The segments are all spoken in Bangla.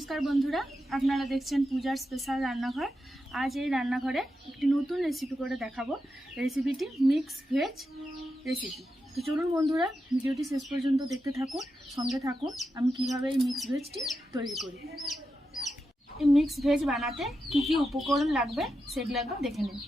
নমস্কার বন্ধুরা, আপনারা দেখছেন পূজার স্পেশাল রান্নাঘর। আজ এই রান্নাঘরে একটি নতুন রেসিপি করে দেখাবো। রেসিপিটি মিক্স ভেজ রেসিপি। তো চলুন বন্ধুরা, ভিডিওটি শেষ পর্যন্ত দেখতে থাকুন, সঙ্গে থাকুন আমি কিভাবে এই মিক্স ভেজটি তৈরি করি। এই মিক্স ভেজ বানাতে কি কি উপকরণ লাগবে সেগুলো একবার দেখে নিন।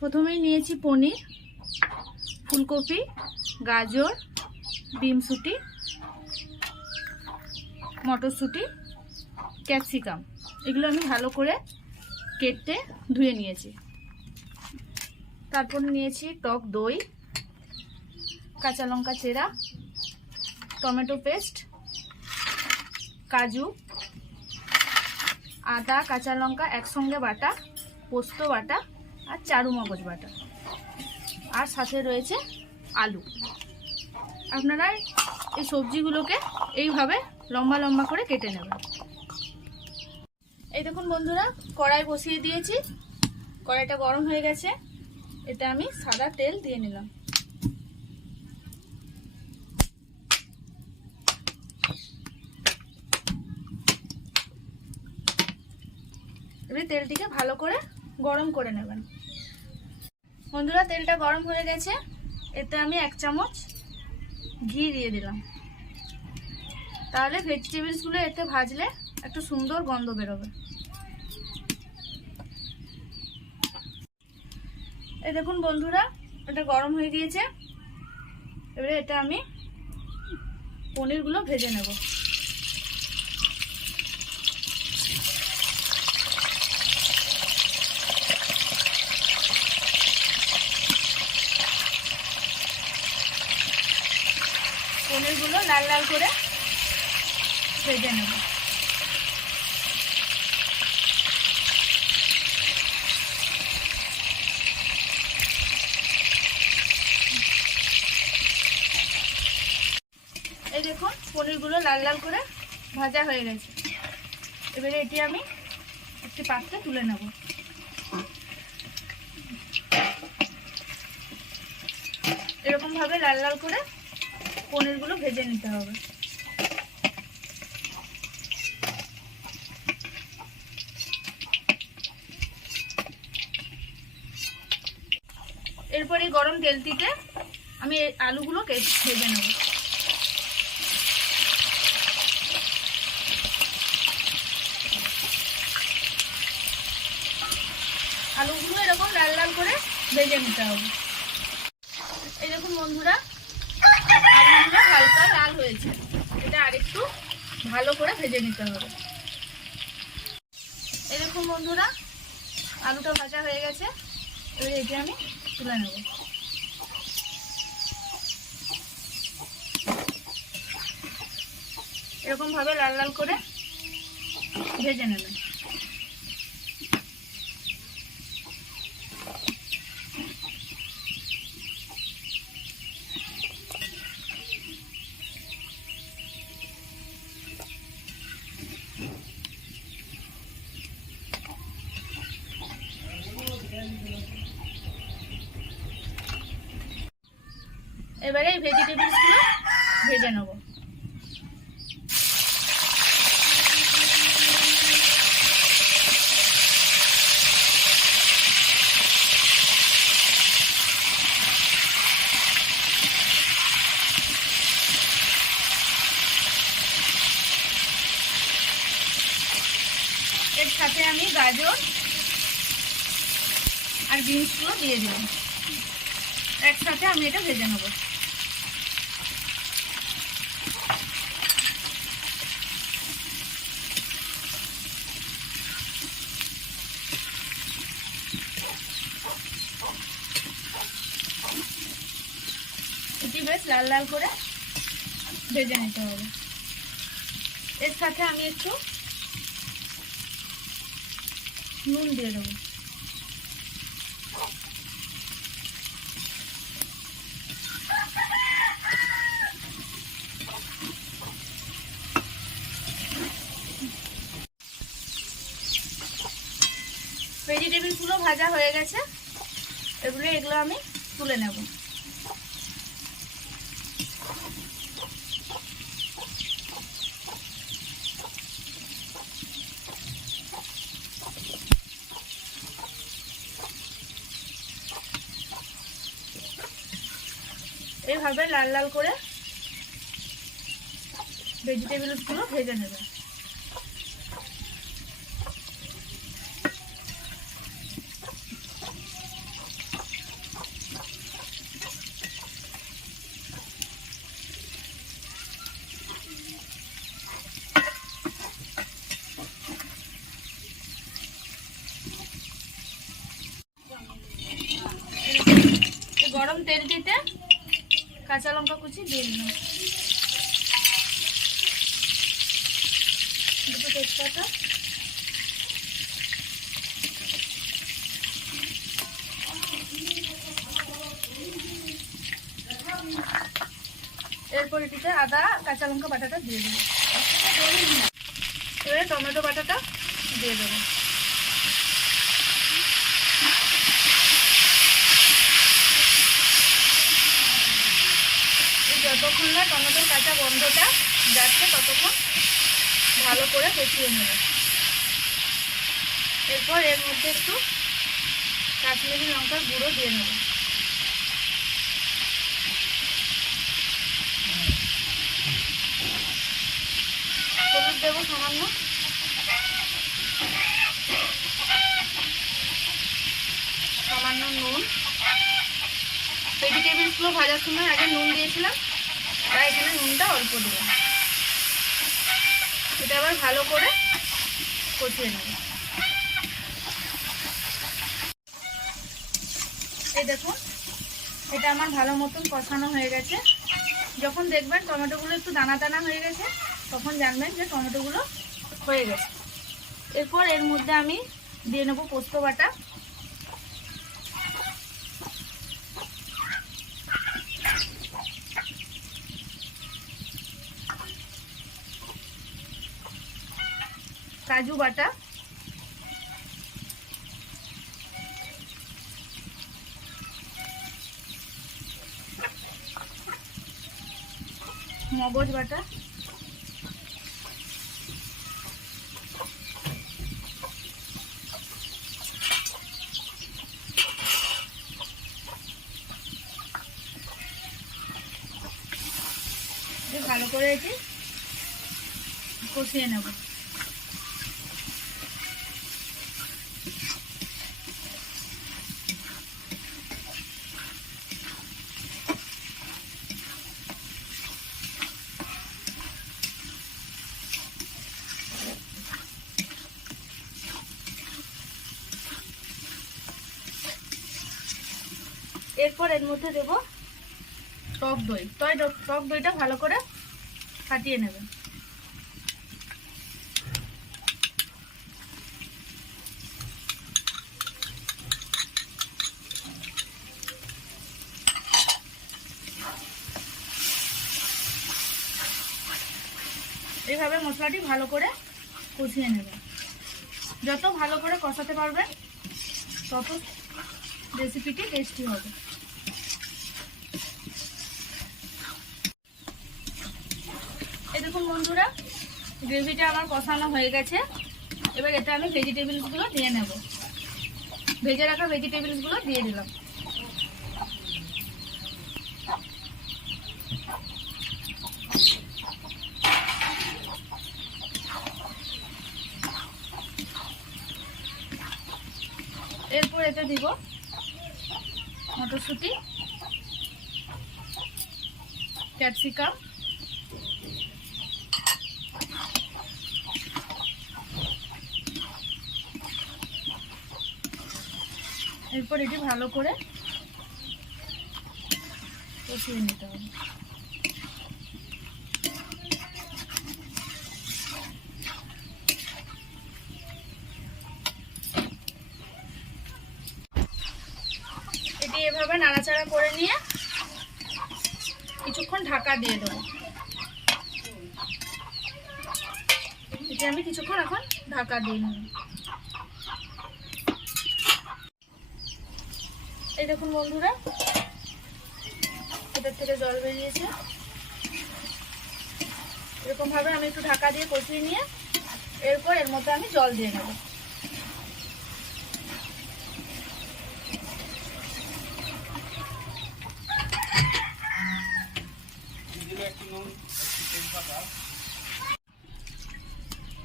প্রথমেই নিয়েছি পনির, ফুলকপি, গাজর, বিমসুটি, মটরশুঁটি, ক্যাপসিকাম। এগুলো আমি ভালো করে কেটে ধুয়ে নিয়েছি। তারপর নিয়েছি টক দই, কাঁচা লঙ্কা চেরা, টমেটো পেস্ট, কাজু, আদা, কাঁচা লঙ্কা একসঙ্গে বাটা, পোস্ত বাটা আর চারু মগজ বাটা, আর সাথে রয়েছে আলু। আপনারা এই সবজিগুলোকে এইভাবে লম্বা লম্বা করে কেটে নেবেন। এই দেখুন বন্ধুরা, কড়াই বসিয়ে দিয়েছি। কড়াইটা গরম হয়ে গেছে। এটা আমি সাদা তেল দিয়ে নিলাম। এবার তেলটিকে ভালো করে গরম করে নেবেন। বন্ধুরা, তেলটা গরম হয়ে গেছে। এতে আমি 1 চামচ ঘি দিয়ে দিলাম। তাহলে ভেজিটেবলসগুলো এতে ভাজলে একটা সুন্দর গন্ধ বেরোবে। এই দেখুন বন্ধুরা, এটা গরম হয়ে গিয়েছে। এবারে এটা আমি পনিরগুলো ভেজে নেব। পনিরগুলো লাল লাল করে ভেজে নেব। এই দেখুন, পনিরগুলো লাল লাল করে ভাজা হয়ে গেছে। এবারে এটি আমি একটি পাত্রে তুলে নেব। এরকম ভাবে লাল লাল করে পনিরগুলো ভেজে নিতে হবে। এরপর এই গরম তেলটিতে আমি এই আলুগুলো ভেজে নেব। আলুগুলো এরকম লাল লাল করে ভেজে নিতে হবে। এই দেখুন বন্ধুরা, আলুগুলো হালকা লাল হয়েছে। এটা আরেকটু ভালো করে ভেজে নিতে হবে। এই দেখুন বন্ধুরা, আলুটা ভাজা হয়ে গেছে। এবার এটা আমি তুলে নেব। এরকম ভাবে লাল লাল করে ভেজে নেবেন। এবারে এই ভেজিটেবলসগুলো ভেজে নেব। এর সাথে আমি গাজর আর বিনসগুলো দিয়ে দিলাম। একসাথে আমি এটা ভেজে নেব। এটি বেশ লাল লাল করে ভেজে নিতে হবে। এর সাথে আমি একটু নুন দিয়ে দেবো। ভেজিটেবলসগুলো ভাজা হয়ে গেছে। এগুলো আমি তুলে নেব। এইভাবে লাল লাল করে ভেজিটেবলসগুলো ভেজে নেবে। গরম তেলটিতে কাঁচা লঙ্কা কুচি দিয়ে দিলাম, দুটো তেজপাতা, এরপর এটিতে আদা কাঁচা লঙ্কা বাটাটা দিয়ে দেবো। এবারে টমেটো বাটাটা দিয়ে দেবো। যতক্ষণ না টমেটোর কাঁচা গন্ধটা যাচ্ছে ততক্ষণ ভালো করে কষিয়ে নেব। এরপর এর মধ্যে একটু কাশ্মীরি লঙ্কার গুঁড়ো দিয়ে নেব। হলুদ দেবো সামান্য, সামান্য নুন। ভেজিটেবলসগুলো ভাজার সময় আগে নুন দিয়েছিলাম, তাই এখানে নুনটা অল্প দিলাম। এটা আবার ভালো করে কষিয়ে নেব। এই দেখুন, এটা আমার ভালো মতন কষানো হয়ে গেছে। যখন দেখবেন টমেটোগুলো একটু দানা দানা হয়ে গেছে, তখন জানবেন যে টমেটোগুলো হয়ে গেছে। এরপর এর মধ্যে আমি দিয়ে নেব পোস্ত বাটা, কাজু বাটা, মগজ বাটা, ভালো করে এটি কষিয়ে নেব। এরপর এর মধ্যে দেব টক দই। টক দইটা ভালো করে ফাটিয়ে নেবেন। এইভাবে মশলাটি ভালো করে কষিয়ে নেবেন। যত ভালো করে কষাতে পারবেন তত রেসিপিটি টেস্টি হবে। এই দেখুন বন্ধুরা, গ্রেভিটা আমার কষানো হয়ে গেছে। এবার এটা আমি ভেজিটেবলসগুলো দিয়ে নেব। ভেজে রাখা ভেজিটেবলসগুলো দিয়ে দিলাম। এরপর এতে দিব মটরশুঁটি, ক্যাপসিকাম, এরপর এটি ভালো করে কষিয়ে নিতে হবে। এটি এভাবে নাড়াচাড়া করে নিয়ে কিছুক্ষণ ঢাকা দিয়ে দেবো। এটি আমি কিছুক্ষণ এখন ঢাকা দিয়ে নেব। এই দেখুন বন্ধুরা, এটার থেকে জল বেরিয়েছে। এরকম ভাবে আমি একটু ঢাকা দিয়ে কষিয়ে নিয়ে এরপর এর মধ্যে আমি জল দিয়ে নেব।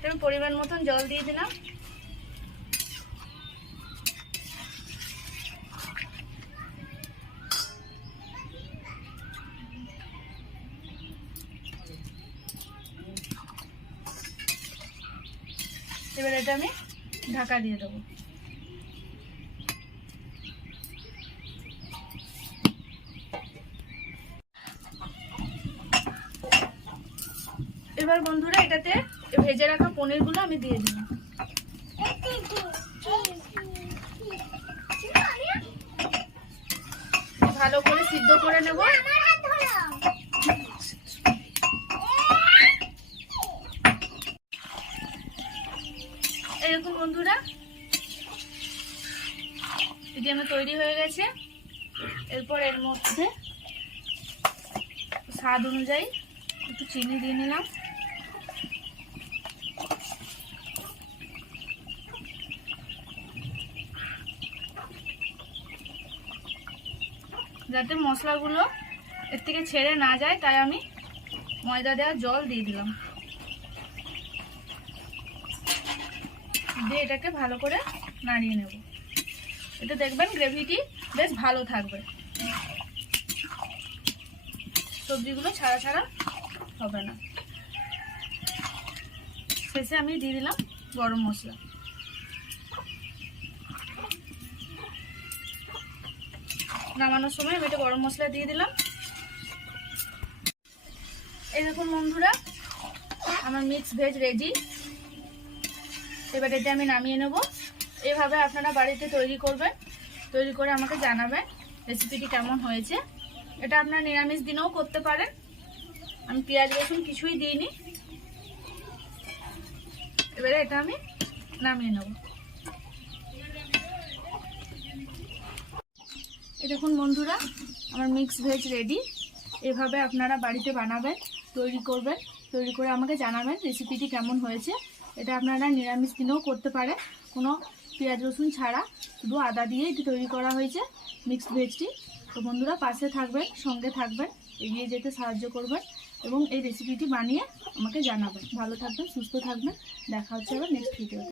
আমি পরিমাণ মতন জল দিয়ে দিলাম। এবার এটা আমি ঢাকা দিয়ে দেবো। এবার বন্ধুরা এটাতে ভেজে রাখা পনিরগুলো আমি দিয়ে দিলাম। ভালো করে সিদ্ধ করে নেব। এরকম বন্ধুরা এটি আমার তৈরি হয়ে গেছে। এরপর এর মধ্যে স্বাদ অনুযায়ী একটু চিনি দিয়ে নিলাম। যাতে মশলাগুলো এর থেকে ছেড়ে না যায় তাই আমি ময়দা দেওয়া জল দিয়ে দিলাম। দিয়ে এটাকে ভালো করে নাড়িয়ে নেব। এটা দেখবেন গ্রেভিটি বেশ ভালো থাকবে, সবজিগুলো ছাড়া ছাড়া হবে না। শেষে আমি দিয়ে দিলাম গরম মশলা। নামানোর সময় আমি এটা গরম মশলা দিয়ে দিলাম। এই দেখুন বন্ধুরা আমার মিক্স ভেজ রেডি। এবার এটা আমি নামিয়ে নেব। এভাবে আপনারা বাড়িতে তৈরি করবেন, তৈরি করে আমাকে জানাবেন রেসিপিটি কেমন হয়েছে। এটা আপনারা নিরামিষ দিনেও করতে পারেন। আমি পেঁয়াজ রসুন কিছুই দিইনি। এবারে এটা আমি নামিয়ে নেব। এই দেখুন বন্ধুরা আমার মিক্স ভেজ রেডি। এভাবে আপনারা বাড়িতে বানাবেন, তৈরি করবেন, তৈরি করে আমাকে জানাবেন রেসিপিটি কেমন হয়েছে। এটা আপনারা নিরামিষ দিনেও করতে পারেন, কোনো পেঁয়াজ রসুন ছাড়া, শুধু আদা দিয়ে এটি তৈরি করা হয়েছে মিক্সড ভেজটি। তো বন্ধুরা পাশে থাকবেন, সঙ্গে থাকবেন, এগিয়ে যেতে সাহায্য করবেন এবং এই রেসিপিটি বানিয়ে আমাকে জানাবেন। ভালো থাকবেন, সুস্থ থাকবেন। দেখা হচ্ছে আবার নেক্সট ভিডিওতে।